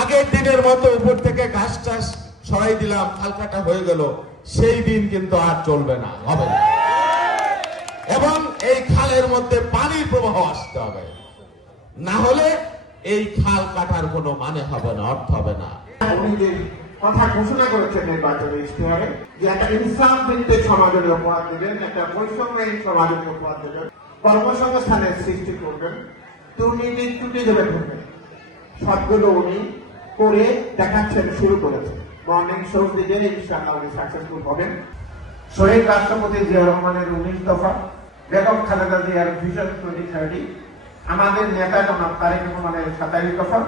আগের দিনের মতো উপর থেকে ঘাস টাস সরাই দিলাম, খাল কাটা হয়ে গেল, সেই দিন কিন্তু আর চলবে না, হবে না। এবং এই খালের মধ্যে পানির প্রবাহ আসতে হবে, না হলে এই খাল কাটার কোনো মানে হবে না, অর্থ হবে না। উনি যে কথা ঘোষণা করেছেন নির্বাচনের ইশতেহারে যে একটা ইনসাফ ভিত্তিক সমাজের উপহার দেবেন, একটা বৈষম্যহীন সমাজের উপহার দেবেন, কর্মসংস্থানের সৃষ্টি করবেন, দুর্নীতি ত্রুটি ধরে করবেন, সবগুলো উনি করে দেখাচ্ছেন, শুরু করেছেন। মর্নিং শোজ দিকে ইনশাআল্লাহ উনি সাকসেসফুল হবেন। শহীদ রাষ্ট্রপতি জিয়াউর রহমানের 19 দফা, বেগম খালেদা জিয়ার ভিশন 2030, আমাদের নেতা জনাব তারেক রহমানের 27 দফা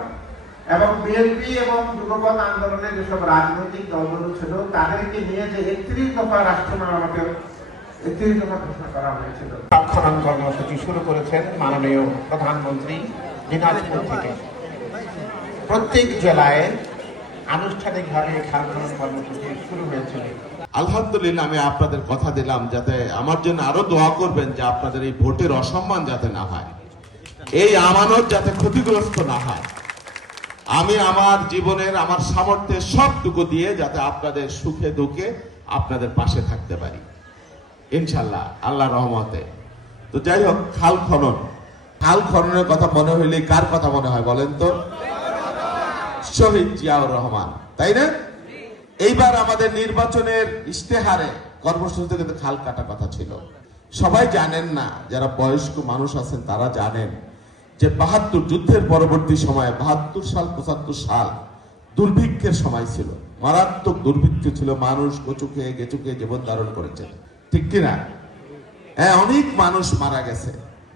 এবং বিএনপি এবং যুগপৎ আন্দোলনের যেসব রাজনৈতিক দলগুলো ছিল তাদেরকে নিয়ে যে 31 দফা রাষ্ট্র মেরামতের 31 দফা ঘোষণা করা হয়েছিল। খনন কর্মসূচি শুরু করেছেন মাননীয় প্রধানমন্ত্রী দিনাজপুর থেকে। প্রত্যেক জেলায় আনুষ্ঠানিকভাবে খাল খনন কর্মসূচি শুরু হয়েছিল। আলহামদুলিল্লাহ, আমি আপনাদের কথা দিলাম যাতে আমার জন্য আরো দোয়া করবেন যে আপনাদের এই ভোটের অসম্মান যাতে না হয়, এই আমানত যাতে ক্ষতিগ্রস্ত না হয়। আমি আমার জীবনের আমার সামর্থ্যের সবটুকু দিয়ে যাতে আপনাদের সুখে দুঃখে আপনাদের পাশে থাকতে পারি ইনশাল্লাহ, আল্লাহ রহমতে। তো যাই হোক, খাল খননের কথা মনে হইলে কার কথা মনে হয় বলেন তো? শহীদ জিয়াউর রহমান, তাই না? এইবার আমাদের নির্বাচনের ইশতেহারে কর্মসূচিতে কিন্তু খাল কাটা কথা ছিল। সবাই জানেন না, যারা বয়স্ক মানুষ আছেন তারা জানেন যে 72 যুদ্ধের পরবর্তী সময়ে 72 সাল 75 সাল দুর্ভিক্ষের সময় ছিল, মারাত্মক দুর্ভিক্ষ ছিল, মানুষ কচু খেয়ে গেচু খেয়ে জীবন ধারণ করেছে, ঠিক কিনা? হ্যাঁ, অনেক মানুষ মারা গেছে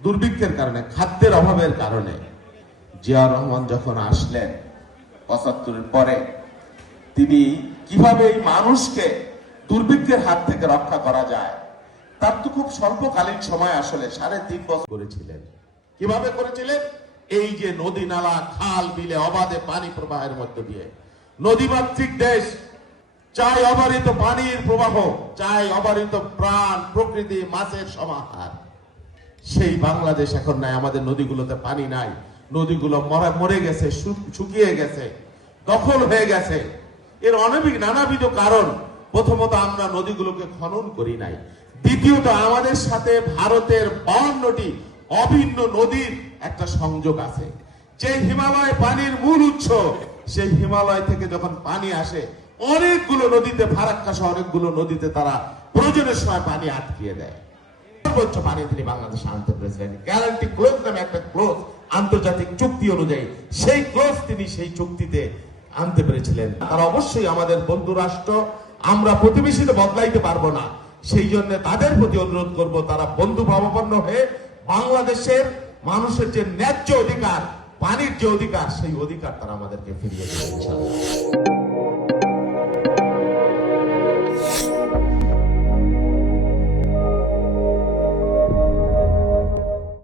দুর্ভিক্ষের কারণে, খাদ্যের অভাবের কারণে। জিয়াউর রহমান যখন আসলেন 75-এর পরে, তিনি কিভাবে এই মানুষকে দুর্ভিক্ষের হাত থেকে রক্ষা করা যায় তার তো খুব স্বল্পকালীন সময়, আসলে 3.5 বছর করেছিলেন। কিভাবে করেছিলেন? এই যে নদী নালা খাল বিলে অবাধে পানি প্রবাহের মধ্য দিয়ে, নদীমাতৃক দেশ, চাই অবারিত পানির প্রবাহ, চাই অবারিত প্রাণ, প্রকৃতি, মাছের সমাহার। সেই বাংলাদেশ এখন নাই, আমাদের নদীগুলোতে পানি নাই, নদীগুলো মরে গেছে, শুকিয়ে গেছে, দখল হয়ে গেছে। এর নানাবিধ কারণ। প্রথমত আমরা নদীগুলোকে খনন করি নাই, দ্বিতীয়ত আমাদের সাথে ভারতের 52টি অভিন্ন নদীর একটা সংযোগ আছে। যে হিমালয় পানির মূল উৎস, সেই হিমালয় থেকে যখন পানি আসে অনেকগুলো নদীতে, ফারাক্কা সহ অনেকগুলো নদীতে তারা প্রয়োজনের সময় পানি আটকিয়ে দেয়। সর্বোচ্চ পানি তিনি বাংলাদেশে আনতে পেরেছিলেন গ্যারান্টি ক্লোজ নামে একটা ক্লোজ, আন্তর্জাতিক চুক্তি অনুযায়ী সেই ক্লোজ তিনি সেই চুক্তিতে আনতে পেরেছিলেন। তারা অবশ্যই আমাদের বন্ধু রাষ্ট্র, আমরা প্রতিবেশীতে বদলাইতে পারবো না, সেই জন্য তাদের প্রতি অনুরোধ করব তারা বন্ধু ভাবাপন্ন হয়ে বাংলাদেশের মানুষের যে ন্যায্য অধিকার, পানির যে অধিকার, সেই অধিকার তারা আমাদেরকে ফিরিয়ে দেবে ইনশাআল্লাহ।